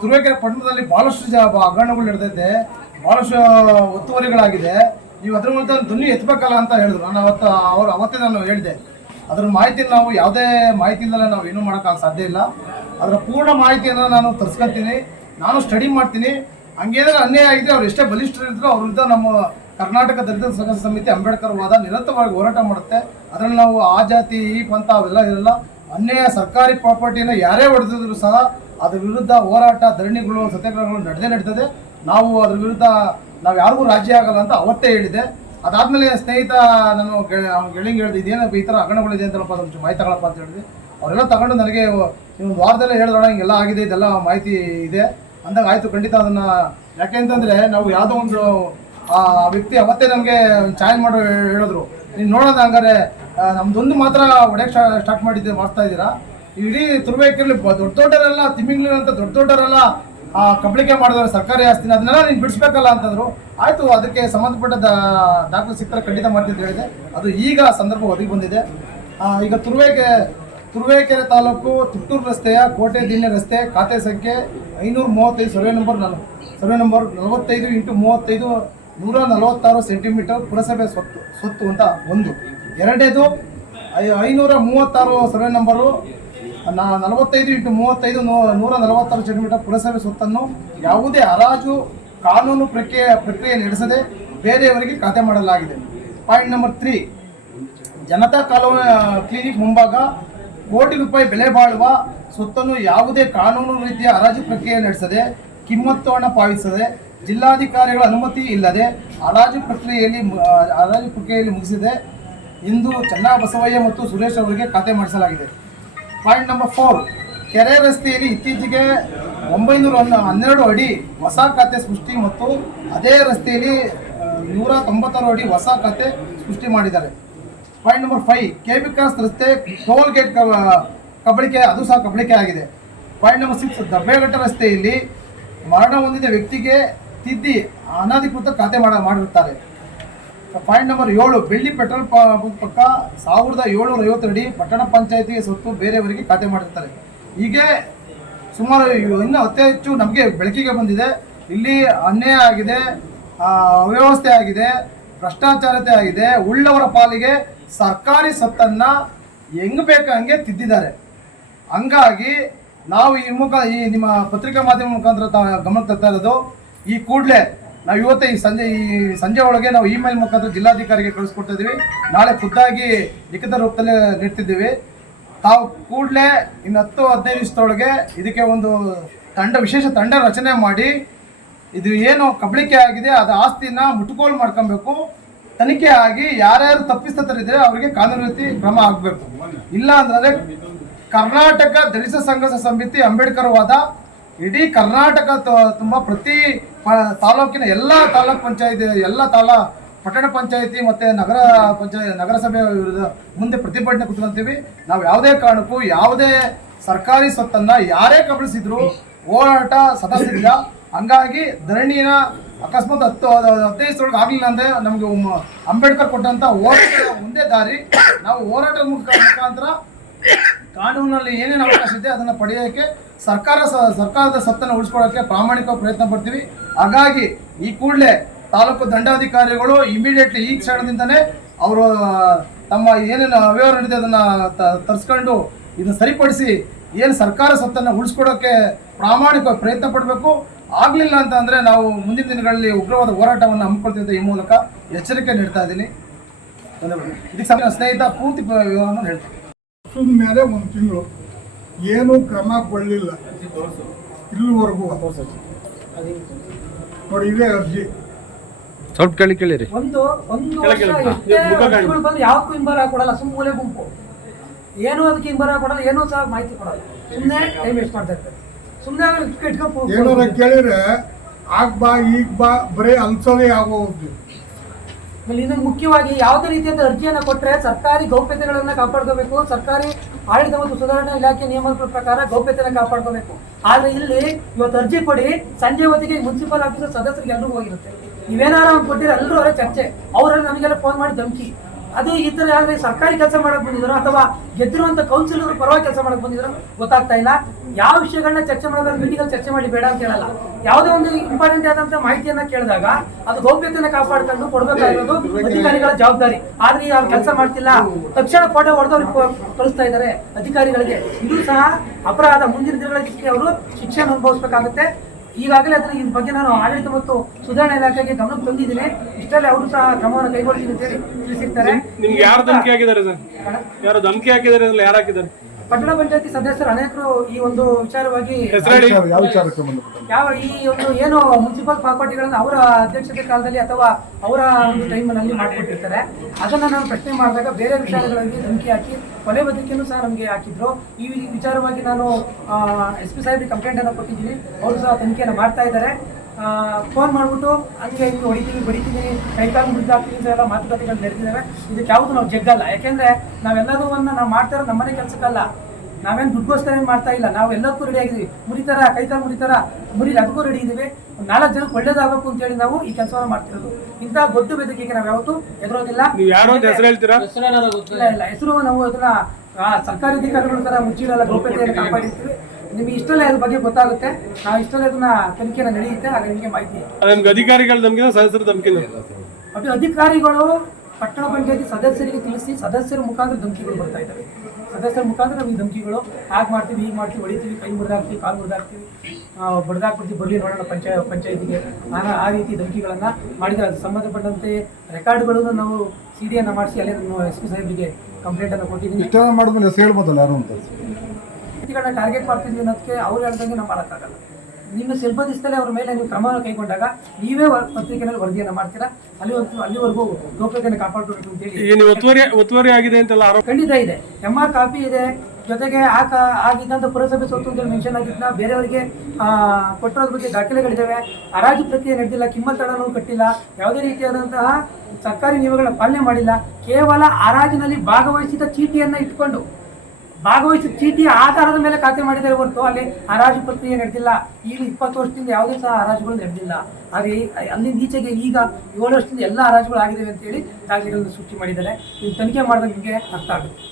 ತುರುವೇಕೆರೆ ಪಟ್ಟಣದಲ್ಲಿ ಭಾಳಷ್ಟು ಜ ಹಗರಣಗಳು ನಡೆದೈತೆ ಭಾಳಷ್ಟು ಒತ್ತುವರಿಗಳಾಗಿದೆ. ನೀವು ಅದ್ರ ಮೂಲಕ ಧ್ವನಿ ಎತ್ತಬೇಕಲ್ಲ ಅಂತ ಹೇಳಿದ್ರು. ನಾನು ಅವತ್ತು ಅವ್ರು ಅವತ್ತೇ ನಾನು ಹೇಳಿದೆ. ಅದ್ರ ಮಾಹಿತಿ ನಾವು ಯಾವುದೇ ಮಾಹಿತಿ ಇಲ್ಲದೆ ನಾವು ಏನೂ ಮಾಡೋಕ್ಕಾಗ ಸಾಧ್ಯ ಇಲ್ಲ. ಅದರ ಪೂರ್ಣ ಮಾಹಿತಿಯನ್ನು ನಾನು ತರಿಸ್ಕೊತೀನಿ ನಾನು ಸ್ಟಡಿ ಮಾಡ್ತೀನಿ. ಹಂಗೇನಾದ್ರೂ ಅನ್ಯಾಯ ಆಗಿದೆ ಅವ್ರು ಎಷ್ಟೇ ಬಲಿಷ್ಠರಿದ್ರು ಅವ್ರ ವಿರುದ್ಧ ನಮ್ಮ ಕರ್ನಾಟಕ ದಲಿತ ಸಂಘ ಸಮಿತಿ ಅಂಬೇಡ್ಕರ್ ವಾದ ನಿರಂತರವಾಗಿ ಹೋರಾಟ ಮಾಡುತ್ತೆ. ಅದರಲ್ಲಿ ನಾವು ಆ ಜಾತಿ, ಈ ಪಂಥ ಅವೆಲ್ಲ ಇರಲ್ಲ. ಅನ್ಯಾಯ ಸರ್ಕಾರಿ ಪ್ರಾಪರ್ಟಿನ ಯಾರೇ ಹೊಡೆದಿದ್ರು ಸಹ ಅದ್ರ ವಿರುದ್ಧ ಹೋರಾಟ, ಧರಣಿಗಳು, ಸತ್ಯಾಗ್ರಹಗಳು ನಡೆದೇ ನಡೀತದೆ. ನಾವು ಅದ್ರ ವಿರುದ್ಧ ನಾವು ಯಾರಿಗೂ ರಾಜಿ ಆಗಲ್ಲ ಅಂತ ಅವತ್ತೇ ಹೇಳಿದೆ ಅದಾದ್ಮೇಲೆ ಸ್ನೇಹಿತ, ನಾನು ಗೆಳಿಂಗ್ ಹೇಳಿದೆ, ಇದೇನಪ್ಪ ಈ ಥರ ಹಗರಣಗಳಿದೆ ಅಂತ ಮಾಹಿತಿ ತಗೊಳಪ್ಪ ಅಂತ ಹೇಳಿದೆ ಅವರೆಲ್ಲ ತಗೊಂಡು ನನಗೆ ಒಂದು ವಾರದಲ್ಲೇ ಹೇಳಿದ್ರಣ ಹಿಂಗೆಲ್ಲ ಆಗಿದೆ, ಇದೆಲ್ಲ ಮಾಹಿತಿ ಇದೆ. ಅಂದಾಗ ಆಯಿತು, ಖಂಡಿತ ಅದನ್ನು ಯಾಕೆ ಅಂತಂದರೆ ನಾವು ಯಾವುದೋ ಒಂದು, ಆ ವ್ಯಕ್ತಿ ಅವತ್ತೇ ನಮಗೆ ಚಾಯ್ ಮಾಡೋ ಹೇಳಿದ್ರು. ನೀನು ನೋಡೋಣ ಹಂಗಾರೆ ನಮ್ಮದೊಂದು ಮಾತ್ರ ಒಡೆಯಕ್ಕೆ ಸ್ಟಾರ್ಟ್ ಮಾಡಿದ್ದೆ, ಮಾಡ್ತಾ ಇದ್ದೀರಾ? ಇಡೀ ತುರ್ಬೇಕಿರಲಿ ದೊಡ್ಡ ದೊಡ್ಡವರೆಲ್ಲ ತಿಮ್ಮಿಂಗ್ಲಿ ಅಂತ ದೊಡ್ಡ ದೊಡ್ಡವರೆಲ್ಲ ಆ, ಕಬಳಿಕೆ ಮಾಡಿದವರು ಸರ್ಕಾರಿ ಆಸ್ತಿನ, ಅದನ್ನೆಲ್ಲ ನೀನು ಬಿಡಿಸ್ಬೇಕಲ್ಲ ಅಂತಂದ್ರು. ಆಯಿತು, ಅದಕ್ಕೆ ಸಂಬಂಧಪಟ್ಟ ದಾಖಲೆ ಸಿಕ್ಕರೆ ಖಂಡಿತ ಮಾಡ್ತಿದ್ದು ಹೇಳಿದೆ. ಅದು ಈಗ ಸಂದರ್ಭ ಒದಗಿ ಬಂದಿದೆ. ಈಗ ತುರುವೇಕೆ ತುರುವೇಕೆರೆ ತಾಲೂಕು ತುಟ್ಟೂರು ರಸ್ತೆಯ ಕೋಟೆ ದಿಣ್ಣೆ ರಸ್ತೆ ಖಾತೆ ಸಂಖ್ಯೆ ಐನೂರ ಮೂವತ್ತೈದು, ಸರ್ವೆ ನಂಬರ್ ನಲ್, ಸರ್ವೆ ನಂಬರ್ ನಲವತ್ತೈದು ಇಂಟು ಮೂವತ್ತೈದು, ನೂರ ನಲವತ್ತಾರು ಸೆಂಟಿಮೀಟರ್ ಪುರಸಭೆ ಸ್ವತ್ತು ಸ್ವತ್ತು ಅಂತ ಒಂದು. ಎರಡನೇದು ಐನೂರ ಮೂವತ್ತಾರು ಸರ್ವೆ ನಂಬರು, ನಾ, ನಲವತ್ತೈದು ಇಂಟು ಮೂವತ್ತೈದು, ನೂ- ನೂರ ನಲವತ್ತಾರು ಸೆಂಟಿಮೀಟರ್ ಪುರಸಭೆ ಸ್ವತ್ತನ್ನು ಯಾವುದೇ ಹರಾಜು ಕಾನೂನು ಪ್ರಕ್ರಿಯೆ ಪ್ರಕ್ರಿಯೆ ನಡೆಸದೆ ಬೇರೆಯವರಿಗೆ ಖಾತೆ ಮಾಡಲಾಗಿದೆ. Point number three, Janata colony, clinic ಮುಂಭಾಗ ಕೋಟಿ ರೂಪಾಯಿ ಬೆಲೆ ಬಾಳುವ ಸ್ವತ್ತನ್ನು ಯಾವುದೇ ಕಾನೂನು ರೀತಿಯ ಹರಾಜು ಪ್ರಕ್ರಿಯೆ ನಡೆಸದೆ, ಕಿಮ್ಮತ್ತು ಹಣ ಪಾವತಿಸದೆ, ಜಿಲ್ಲಾಧಿಕಾರಿಗಳ ಅನುಮತಿ ಇಲ್ಲದೆ ಹರಾಜು ಪ್ರಕ್ರಿಯೆಯಲ್ಲಿ ಹರಾಜು ಪ್ರಕ್ರಿಯೆಯಲ್ಲಿ ಮುಗಿಸಿದೆ ಇಂದು ಚನ್ನಬಸವಯ್ಯ ಮತ್ತು ಸುರೇಶ್ ಅವರಿಗೆ ಖಾತೆ ಮಾಡಿಸಲಾಗಿದೆ. ಪಾಯಿಂಟ್ ನಂಬರ್ ಫೋರ್, ಕೆರೆ ರಸ್ತೆಯಲ್ಲಿ ಇತ್ತೀಚೆಗೆ ಒಂಬೈನೂರ ಹನ್ನ- ಹನ್ನೆರಡು ಅಡಿ ಹೊಸ ಖಾತೆ ಸೃಷ್ಟಿ ಮತ್ತು ಅದೇ ರಸ್ತೆಯಲ್ಲಿ ನೂರ ತೊಂಬತ್ತಾರು ಅಡಿ ಹೊಸ ಖಾತೆ ಸೃಷ್ಟಿ ಮಾಡಿದ್ದಾರೆ. ಪಾಯಿಂಟ್ ನಂಬರ್ ಫೈವ್ ಕೆಮಿಕಲ್ಸ್ ರಸ್ತೆ ಟೋಲ್ ಗೇಟ್ ಕಬಳಿಕೆ, ಅದು ಸಹ ಕಬಳಿಕೆ ಆಗಿದೆ. ಪಾಯಿಂಟ್ ನಂಬರ್ ಸಿಕ್ಸ್ ದಬ್ಬೆಘಟ್ಟ ರಸ್ತೆಯಲ್ಲಿ ಮರಣ ಹೊಂದಿದ ವ್ಯಕ್ತಿಗೆ ತಿದ್ದಿ ಅನಧಿಕೃತ ಖಾತೆ ಮಾಡ, ಮಾಡಿರುತ್ತಾರೆ. ಪಾಯಿಂಟ್ ನಂಬರ್ ಏಳು, ಬೆಳ್ಳಿ ಪೆಟ್ರೋಲ್ ಪಕ್ಕ ಸಾವಿರದ ಏಳ್ನೂರ ಐವತ್ತು ಪಟ್ಟಣ ಪಂಚಾಯತಿಗೆ ಸ್ವತ್ತು ಬೇರೆಯವರಿಗೆ ಖಾತೆ ಮಾಡಿರ್ತಾರೆ. ಹೀಗೆ ಸುಮಾರು ಇನ್ನೂ ಅತಿ ಹೆಚ್ಚು ನಮಗೆ ಬೆಳಕಿಗೆ ಬಂದಿದೆ. ಇಲ್ಲಿ ಅನ್ಯಾಯ ಆಗಿದೆ ಅವ್ಯವಸ್ಥೆ ಆಗಿದೆ, ಭ್ರಷ್ಟಾಚಾರತೆ ಆಗಿದೆ, ಉಳ್ಳವರ ಪಾಲಿಗೆ ಸರ್ಕಾರಿ ಸತ್ತನ್ನು ಹೆಂಗ್ ಬೇಕು ಹಂಗೆ ತಿದ್ದಿದ್ದಾರೆ. ಹಂಗಾಗಿ ನಾವು ಈ ಮುಖ ಈ ನಿಮ್ಮ ಪತ್ರಿಕಾ ಮಾಧ್ಯಮ ಮುಖಾಂತರ ಗಮನ ಗಮನಕ್ಕೆ ತರ್ತಾ ಇರೋದು, ಈ ಕೂಡಲೇ ನಾವು ಇವತ್ತೇ ಈ ಸಂಜೆ ಈ ಸಂಜೆ ಒಳಗೆ ನಾವು ಇಮೇಲ್ ಮುಖಾಂತರ ಜಿಲ್ಲಾಧಿಕಾರಿಗೆ ಕಳಿಸ್ಕೊಡ್ತಾ ನಾಳೆ ಖುದ್ದಾಗಿ ಲಿಖಿತ ರೂಪದಲ್ಲಿ ನೀಡ್ತಿದ್ದೀವಿ. ತಾವು ಕೂಡಲೇ ಇನ್ನು ಹತ್ತು ಹದಿನೈದು ದಿವಸದೊಳಗೆ ಇದಕ್ಕೆ ಒಂದು ತಂಡ, ವಿಶೇಷ ತಂಡ ರಚನೆ ಮಾಡಿ, ಇದು ಏನು ಕಬಳಿಕೆ ಆಗಿದೆ, ಅದು ಆಸ್ತಿನ ಮುಟ್ಟುಗೋಲು ಮಾಡ್ಕೊಬೇಕು. ತನಿಖೆ ಆಗಿ ಯಾರ್ಯಾರು ತಪ್ಪಿಸ್ತಾರಿದ್ರೆ ಅವರಿಗೆ ಕಾನೂನು ರೀತಿ ಕ್ರಮ ಆಗಬೇಕು. ಇಲ್ಲ ಅಂದ್ರೆ ಕರ್ನಾಟಕ ದಲಿತ ಸಂಘರ್ಷ ಸಮಿತಿ ಅಂಬೇಡ್ಕರ್ ವಾದ ಇಡೀ ಕರ್ನಾಟಕ ತುಂಬ ಪ್ರತಿ ತಾಲೂಕಿನ ಎಲ್ಲ ತಾಲೂಕ್ ಪಂಚಾಯತಿ, ಎಲ್ಲ ತಾಲಾ ಪಟ್ಟಣ ಪಂಚಾಯತಿ ಮತ್ತೆ ನಗರ ಪಂಚಾಯತ್, ನಗರಸಭೆ ವಿರುದ್ಧ ಮುಂದೆ ಪ್ರತಿಭಟನೆ ಕುತ್ಕೊಂತೀವಿ. ನಾವು ಯಾವುದೇ ಕಾರಣಕ್ಕೂ, ಯಾವುದೇ ಸರ್ಕಾರಿ ಸ್ವತ್ತನ್ನ ಯಾರೇ ಕಬಳಿಸಿದ್ರು ಹೋರಾಟ ಸದಸ್ಯರಿಲ್ಲ ಹಂಗಾಗಿ ಧರಣಿನ ಅಕಸ್ಮಾತ್ ಹತ್ತು ಹದಿನೈದು ಸಾವಿರಕ್ಕೆ ಆಗಲಿಲ್ಲ ಅಂದ್ರೆ ನಮಗೆ ಅಂಬೇಡ್ಕರ್ ಕೊಟ್ಟಂತ ಹೋರಾಟ ಒಂದೇ ದಾರಿ. ನಾವು ಹೋರಾಟದ ಮುಖ ಮುಖಾಂತರ ಕಾನೂನಲ್ಲಿ ಏನೇನು ಅವಕಾಶ ಇದೆ ಅದನ್ನು ಪಡೆಯೋಕ್ಕೆ ಸರ್ಕಾರ ಸರ್ಕಾರದ ಸತ್ತನ್ನು ಉಳಿಸ್ಕೊಳ್ಳೋಕ್ಕೆ ಪ್ರಾಮಾಣಿಕ ಪ್ರಯತ್ನ ಪಡ್ತೀವಿ. ಹಾಗಾಗಿ ಈ ಕೂಡಲೇ ತಾಲೂಕು ದಂಡಾಧಿಕಾರಿಗಳು ಇಮಿಡಿಯೇಟ್ಲಿ ಈ ಕ್ಷಣದಿಂದನೇ ಅವರು ತಮ್ಮ ಏನೇನು ಅವ್ಯವಹಾರ ನಡೆದಿದೆ ಅದನ್ನು ತರಿಸ್ಕೊಂಡು ಇದನ್ನು ಸರಿಪಡಿಸಿ ಏನು ಸರ್ಕಾರ ಸತ್ತನ್ನು ಉಳಿಸ್ಕೊಡೋಕ್ಕೆ ಪ್ರಾಮಾಣಿಕ ಪ್ರಯತ್ನ ಪಡಬೇಕು. ಆಗಲಿಲ್ಲ ಅಂತ ಅಂದರೆ ನಾವು ಮುಂದಿನ ದಿನಗಳಲ್ಲಿ ಉಗ್ರವಾದ ಹೋರಾಟವನ್ನು ಹಮ್ಮಿಕೊಳ್ತಿದ್ದ ಈ ಮೂಲಕ ಎಚ್ಚರಿಕೆ ನೀಡ್ತಾ ಇದ್ದೀನಿ. ಇದಕ್ಕೆ ಸಂಬಂಧ ಸ್ನೇಹಿತ ಪೂರ್ತಿ ವಿವರವನ್ನು ಹೇಳ್ತೀನಿ. ಮೇಲೆ ಒಂದು ತಿಂಗಳು ಏನೂ ಕ್ರಮ ಕೊಡಲಿಲ್ಲ. ಇಲ್ಲಿವರೆಗೂ. ನೋಡಿ ಇದೇ ಅರ್ಜಿ. ಸ್ವಲ್ಪ ಕೇಳಿ ಕೇಳಿರಿ ಒಂದು ಒಂದು ಬಂದು ಯಾವಕ್ಕೂ ಹಿಂಬರ ಕೊಡಲ್ಲ ಸುಮ್ಮನೆ ಗುಂಪು. ಏನೂ ಅದಕ್ಕೆ ಹಿಂಬರ ಕೊಡಲ್ಲ ಏನೂ ಸಹ ಮಾಹಿತಿ ಕೊಡಲ್ಲ. ಸುಮ್ಮನೆ ಟೈಮ್ ವೇಸ್ಟ್ ಮಾಡ್ತಾ ಇರ್ತಾರೆ. ಸುಮ್ಮನೆ ಏನಾರ ಕೇಳಿದ್ರೆ ಆಗ್ ಬಾ ಈಗ ಬಾ ಬರೀ ಅನ್ಸೋದೇ ಆಗೋದು ಆಮೇಲೆ ಇನ್ನು ಮುಖ್ಯವಾಗಿ ಯಾವುದೇ ರೀತಿಯಾದ ಅರ್ಜಿಯನ್ನು ಕೊಟ್ಟರೆ ಸರ್ಕಾರಿ ಗೌಪ್ಯತೆಗಳನ್ನು ಕಾಪಾಡ್ಕೋಬೇಕು. ಸರ್ಕಾರಿ ಆಡಳಿತ ಮತ್ತು ಸುಧಾರಣಾ ಇಲಾಖೆ ನಿಯಮಗಳ ಪ್ರಕಾರ ಗೌಪ್ಯತೆಯನ್ನು ಕಾಪಾಡ್ಕೋಬೇಕು. ಆದರೆ ಇಲ್ಲಿ ಇವತ್ತು ಅರ್ಜಿ ಕೊಡಿ ಸಂಜೆ ಹೊತ್ತಿಗೆ ಮುನ್ಸಿಪಲ್ ಆಫೀಸರ್ ಸದಸ್ಯರಿಗೆ ಎಲ್ಲರಿಗೂ ಹೋಗಿರುತ್ತೆ. ನೀವೇನಾರ ಕೊಟ್ಟಿರೋ ಕೊಟ್ಟಿದ್ರೆ ಎಲ್ಲರೂ ಅವರ ಚರ್ಚೆ. ಅವರಲ್ಲಿ ನಮಗೆಲ್ಲ ಫೋನ್ ಮಾಡಿ ಧಮಕಿ. ಅದು ಈ ಥರ ಯಾರು ಸರ್ಕಾರಿ ಕೆಲಸ ಮಾಡಕ್ ಬಂದಿದ್ರು ಅಥವಾ ಗೆದ್ದಿರುವಂತ ಕೌನ್ಸಿಲರ್ ಪರವಾಗಿ ಕೆಲಸ ಮಾಡಕ್ ಬಂದಿದ್ರು ಗೊತ್ತಾಗ್ತಾ ಇಲ್ಲ. ಯಾವ ವಿಷಯಗಳನ್ನ ಚರ್ಚೆ ಮಾಡೋದ್ರೆ ಮೀಟಿಂಗಲ್ಲಿ ಚರ್ಚೆ ಮಾಡಿ ಬೇಡ ಅಂತ ಹೇಳಲ್ಲ. ಯಾವುದೇ ಒಂದು ಇಂಪಾರ್ಟೆಂಟ್ ಆದಂತ ಮಾಹಿತಿಯನ್ನ ಕೇಳಿದಾಗ ಅದು ಗೌಪ್ಯತೆಯನ್ನು ಕಾಪಾಡ್ಕೊಂಡು ಕೊಡ್ಬೇಕಾಗಿರೋದು ಅಧಿಕಾರಿಗಳ ಜವಾಬ್ದಾರಿ. ಆದ್ರೆ ಅವ್ರು ಕೆಲಸ ಮಾಡ್ತಿಲ್ಲ, ತಕ್ಷಣ ಫೋಟೋ ಹೊಡೆದವ್ರು ಕಳಿಸ್ತಾ ಇದ್ದಾರೆ ಅಧಿಕಾರಿಗಳಿಗೆ. ಇದು ಸಹ ಅಪರಾಧ. ಮುಂದಿನ ದಿನಗಳಲ್ಲಿ ಅವರು ಶಿಕ್ಷೆಯನ್ನು ಅನುಭವಿಸಬೇಕಾಗುತ್ತೆ. ಈಗಾಗಲೇ ಅದರ ಇದ್ರ ಬಗ್ಗೆ ನಾನು ಆಡಳಿತ ಮತ್ತು ಸುಧಾರಣಾ ಇಲಾಖೆಗೆ ಗಮನಕ್ಕೆ ತಂದಿದ್ದೀನಿ. ಇಷ್ಟರಲ್ಲಿ ಅವರು ಸಹ ಕ್ರಮವನ್ನು ಕೈಗೊಳ್ತೀನಿ ಅಂತೇಳಿ ತಿಳಿಸಿರ್ತಾರೆ. ನಿಮ್ಗೆ ಯಾರು ಧಮಕಿ ಹಾಕಿದ್ದಾರೆ ಸರ್? ಯಾರು ಧಮಕಿ ಹಾಕಿದ್ದಾರೆ ಯಾರು ಹಾಕಿದ್ದಾರೆ? ಪಟ್ಟಣ ಪಂಚಾಯತಿ ಸದಸ್ಯರು ಅನೇಕರು ಈ ಒಂದು ವಿಚಾರವಾಗಿ ಯಾವ ವಿಚಾರಕ್ಕೆ ಯಾವ ಈ ಒಂದು ಏನು ಮುನ್ಸಿಪಲ್ ಪ್ರಾಪರ್ಟಿಗಳನ್ನು ಅವರ ಅಧ್ಯಕ್ಷತೆ ಕಾಲದಲ್ಲಿ ಅಥವಾ ಅವರ ಒಂದು ಟೈಮ್ನಲ್ಲಿ ಮಾಡಿಕೊಟ್ಟಿರ್ತಾರೆ. ಅದನ್ನ ನಾನು ಪ್ರಶ್ನೆ ಮಾಡಿದಾಗ ಬೇರೆ ವಿಚಾರಗಳಲ್ಲಿ ಧಮಕಿ ಹಾಕಿ ಕೊಲೆ ಬದುಕಿಯನ್ನು ಸಹ ನಮಗೆ ಹಾಕಿದ್ರು. ಈ ವಿಚಾರವಾಗಿ ನಾನು ಎಸ್ ಪಿ ಕಂಪ್ಲೇಂಟ್ ಕಂಪ್ಲೇಂಟನ್ನು ಕೊಟ್ಟಿದ್ದೀನಿ. ಅವರು ಸಹ ತನಿಖೆಯನ್ನು ಮಾಡ್ತಾ ಇದ್ದಾರೆ. ಫೋನ್ ಮಾಡಿಬಿಟ್ಟು ಹಂಗೆ ಹಿಂಗೆ ಹೊಡಿತೀವಿ ಬಡಿತೀವಿ ಕೈಕಾಲು ಮುರಿದಾಗ್ತೀವಿ ಅಂತ ಎಲ್ಲ ಮಾತುಕತೆಗಳು ನಡೆದಿದ್ದಾವೆ. ಇದಕ್ಕೆ ಯಾವುದು ನಾವು ಜಗ್ಗಲ್ಲ. ಯಾಕೆಂದರೆ ನಾವೆಲ್ಲದನ್ನ ನಾವು ಮಾಡ್ತಾ ಇರೋದು ನಮ್ಮನೆ ಕೆಲಸಕ್ಕಲ್ಲ. ನಾವೇನು ದುಡ್ಗೋಸ್ಕರ ಏನು ಮಾಡ್ತಾ ಇಲ್ಲ. ನಾವು ಎಲ್ಲದಕ್ಕೂ ರೆಡಿ ಆಗಿದ್ದೀವಿ. ಮುರಿತಾರ? ಕೈಕಾಲು ಮುರಿತಾರ? ಮುರಿ ಅದಕ್ಕೂ ರೆಡಿ ಇದ್ದೀವಿ. ನಾಲ್ಕು ಜನಕ್ಕೆ ಒಳ್ಳೇದಾಗಬೇಕು ಅಂತೇಳಿ ನಾವು ಈ ಕೆಲಸವನ್ನು ಮಾಡ್ತಿರೋದು. ಇಂಥ ಗೊತ್ತು ಬೆದಕಿಗೆ ನಾವು ಯಾವತ್ತೂ ಎದುರೋದಿಲ್ಲ ನೀವು ಯಾರು ಅಂತ ಹೆಸರು ಹೇಳ್ತೀರಾ? ಇಲ್ಲ ಇಲ್ಲ. ಹೆಸರು ನಾವು ಅದನ್ನ ಆ, ಸರ್ಕಾರಿ ಅಧಿಕಾರಿಗಳ ತರ ಮುಚ್ಚಿಡಲ್ಲ. ಗೌಪ್ಯತೆಯನ್ನು ಕಾಪಾಡಿರ್ತೀವಿ. ನಿಮಗೆ ಇಷ್ಟಲ್ಲೇ ಅದ್ರ ಬಗ್ಗೆ ಗೊತ್ತಾಗುತ್ತೆ. ನಾವು ಇಷ್ಟಲ್ಲ ಅದನ್ನ ತನಿಖೆನ ನಡೆಯುತ್ತೆ ಆಗ ನಿಮಗೆ ಮಾಹಿತಿ ನಮ್ಗೆ ಅಧಿಕಾರಿಗಳು ನಮಗೆ ಸದಸ್ಯರು ಧಮಕಿನ ಅದು ಅಧಿಕಾರಿಗಳು ಪಟ್ಟಣ ಪಂಚಾಯತಿ ಸದಸ್ಯರಿಗೆ ತಿಳಿಸಿ ಸದಸ್ಯರ ಮುಖಾಂತರ ಧಮಕಿಗಳು ಬರ್ತಾ ಇದ್ದಾವೆ. ಸದಸ್ಯರ ಮುಖಾಂತರ ನಮಗೆ ಧಮಕಿಗಳು ಹಾಗೆ ಮಾಡ್ತೀವಿ ಹೀಗೆ ಮಾಡ್ತೀವಿ ಹೊಡಿತೀವಿ ಕೈ ಮುರಿದಾಕ್ತೀವಿ ಕಾಲು ಮುರಿದಾಕ್ತೀವಿ ಬಡ್ದಾಕ್ಬಿಡ್ತೀವಿ ಬರಲಿ ನೋಡೋಣ ಪಂಚಾಯ ಪಂಚಾಯತಿಗೆ. ಆಗ ಆ ರೀತಿ ಧಮಕಿಗಳನ್ನು ಮಾಡಿದರೆ ಅದು ಸಂಬಂಧಪಟ್ಟಂತೆ ರೆಕಾರ್ಡ್ಗಳನ್ನು ನಾವು ಸಿ ಡಿಯನ್ನು ಮಾಡಿಸಿ ಅಲ್ಲೇ ನಮ್ಮ ಎಸ್ ಪಿ ಸಾಹೇಬರಿಗೆ ಕಂಪ್ಲೇಂಟನ್ನು ಕೊಟ್ಟಿದ್ದೀನಿ. ಇಷ್ಟ ಮಾಡಿದ್ಮೇಲೆ ಹೇಳ್ಬೋದಲ್ಲ ಯಾರು ಅಂತ? ವ್ಯಕ್ತಿಗಳನ್ನ ಟಾರ್ಗೆಟ್ ಮಾಡ್ತಿದ್ವಿ ಅನ್ನೋದಕ್ಕೆ ಅವ್ರು ಹೇಳ್ದಂಗೆ ನಾವು ಮಾಡೋಕ್ಕಾಗಲ್ಲ. ನಿಮ್ಮ ಸಿಲ್ಬದಿಸ್ತಲೇ ಅವ್ರ ಮೇಲೆ ನೀವು ಕ್ರಮವನ್ನು ಕೈಗೊಂಡಾಗ ನೀವೇ ಪತ್ರಿಕೆಯಲ್ಲಿ ವರದಿಯನ್ನು ಮಾಡ್ತೀರಾ? ಅಲ್ಲಿ ಅಲ್ಲಿವರೆಗೂ ಗೌಪ್ಯತೆಯನ್ನು ಕಾಪಾಡ್ಕೋಬೇಕು ಅಂತ ಹೇಳಿ. ಒತ್ತುವರಿ ಒತ್ತುವರಿ ಆಗಿದೆ ಅಂತೆಲ್ಲ ಆರೋಪ ಖಂಡಿತ ಇದೆ. ಎಂ ಆರ್ ಕಾಪಿ ಇದೆ. ಜೊತೆಗೆ ಆ ಕಾ ಆಗಿದ್ದಂಥ ಪುರಸಭೆ ಸೊತ್ತು ಅಂತ ಮೆನ್ಷನ್ ಆಗಿದ್ದನ್ನ ಬೇರೆಯವರಿಗೆ ಕೊಟ್ಟಿರೋದ್ರ ಬಗ್ಗೆ ದಾಖಲೆಗಳಿದ್ದಾವೆ ಹರಾಜು ಪ್ರಕ್ರಿಯೆ ನಡೆದಿಲ್ಲ. ಕಿಮ್ಮತ್ ಹಣನೂ ಕಟ್ಟಿಲ್ಲ. ಯಾವುದೇ ರೀತಿಯಾದಂತಹ ಸರ್ಕಾರಿ ನಿಯಮಗಳ ಪಾಲನೆ ಮಾಡಿಲ್ಲ. ಕೇವಲ ಹರಾಜಿನಲ್ಲಿ ಭಾಗವಹಿಸಿದ ಚೀಟಿಯನ್ನು ಇಟ್ಕೊಂಡು ಭಾಗವಹಿಸಿದ ಚೀಟಿಯ ಆಧಾರದ ಮೇಲೆ ಖಾತೆ ಮಾಡಿದರೆ ಹೊರತು ಅಲ್ಲಿ ಹರಾಜು ಪ್ರಕ್ರಿಯೆ ನಡೆದಿಲ್ಲ. ಈಗ ಇಪ್ಪತ್ತು ವರ್ಷದಿಂದ ಯಾವುದೇ ಸಹ ಹರಾಜುಗಳು ನಡೆದಿಲ್ಲ. ಹಾಗೆ ಅಲ್ಲಿಂದ ಈಚೆಗೆ ಈಗ ಏಳು ವರ್ಷದಿಂದ ಎಲ್ಲ ಹರಾಜುಗಳು ಆಗಿದ್ದಾವೆ ಅಂತೇಳಿ ದಾಖಲೆಗಳನ್ನು ಸೃಷ್ಟಿ ಮಾಡಿದ್ದಾರೆ. ನೀವು ತನಿಖೆ ಮಾಡಿದಾಗ ನಿಮಗೆ ಅರ್ಥ ಆಗುತ್ತೆ.